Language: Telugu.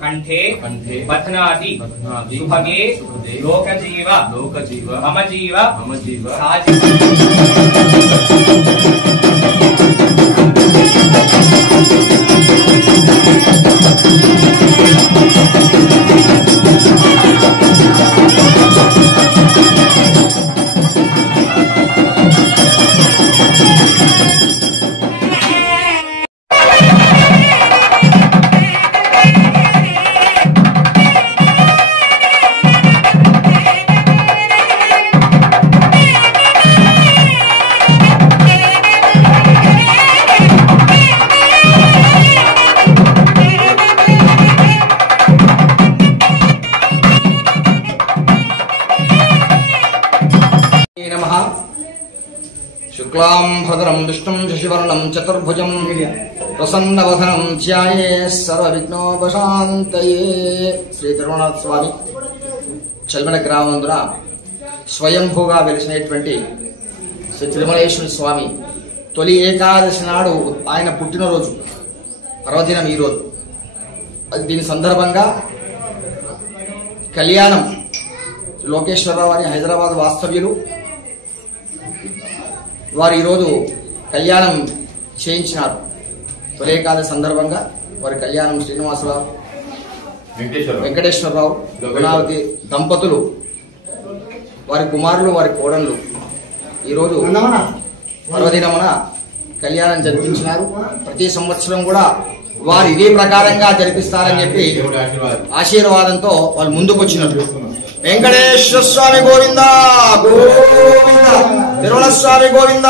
कंठे बध्नाति सुभगे लोकजीव मम जीव शुक्लां भद्रं विष्णुं शशिवर्णं चतुर्भुजं प्रसन्नवदनं ध्यायेत् सर्वविघ्नोपशान्तये। శ్రీ తిరుమల స్వామి చల్మన గ్రామందున స్వయంభూగా వెలిసినటువంటి శ్రీ తిరుమలేశ్వర స్వామి తొలి ఏకాదశి నాడు ఆయన పుట్టినరోజు పర్వదినం ఈరోజు. దీని సందర్భంగా కళ్యాణం లోకేశ్వరరావు అని హైదరాబాద్ వాస్తవ్యులు వారు ఈరోజు కళ్యాణం చేయించినారు. తొలి ఏకాదశి సందర్భంగా వారి కళ్యాణం శ్రీనివాసరావు వెంకటేశ్వరరావు గుణావతి దంపతులు వారి కుమారులు వారి కోడళ్ళు ఈరోజు పర్వదినమున కళ్యాణం జరిపించినారు. ప్రతి సంవత్సరం కూడా వారు ఇదే ప్రకారంగా జరిపిస్తారని చెప్పి ఆశీర్వాదంతో వాళ్ళు ముందుకు వచ్చినట్లు. వెంకటేశ్వర స్వామి గోవింద గోవింద, తిరుమల స్వామి గోవింద